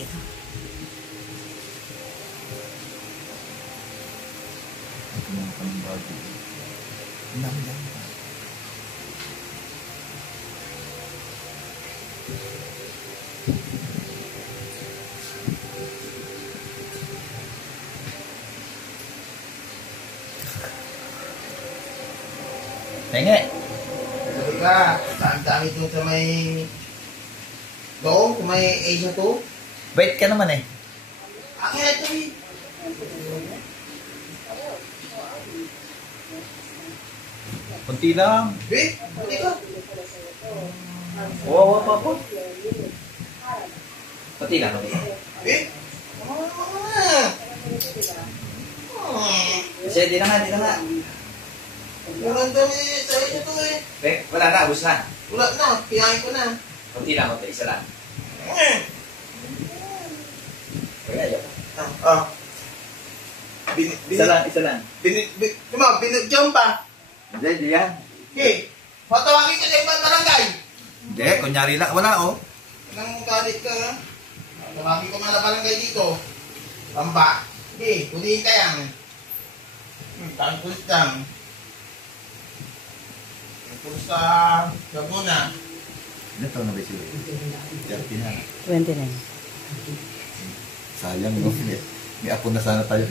dito. Ito mga kanong bago. Ang dami-dami. Tenge! Sabi ka, dami doon sa may... Doon, kung may Asia to. Bait ka naman eh. Akin ito eh. Kunti lang. Eh, hindi ka. Oo, papa. Kunti lang, kunti lang. Eh? Kasi di na nga, di na nga. Maganda eh, sa Asia to eh. Wala na, abos na. Wala na, piyahin ko na. Kunti lang, kunti. Isa lang. Kaya yun. Isa lang, isa lang. Binigyan pa. Hindi, hindi yan. Okay, matawagin ka sa ibang barangay. Hindi, kunyari lang. Wala oh. Nang galit ka ha. Matawagin ko mga barangay dito. Pamba. Okay, kunin ka yan. Tangkulit lang. Tangkulit sa Laguna. Ilan taon na ba sila? 30 na. 29. Sayang, no? May apo na sana tayo.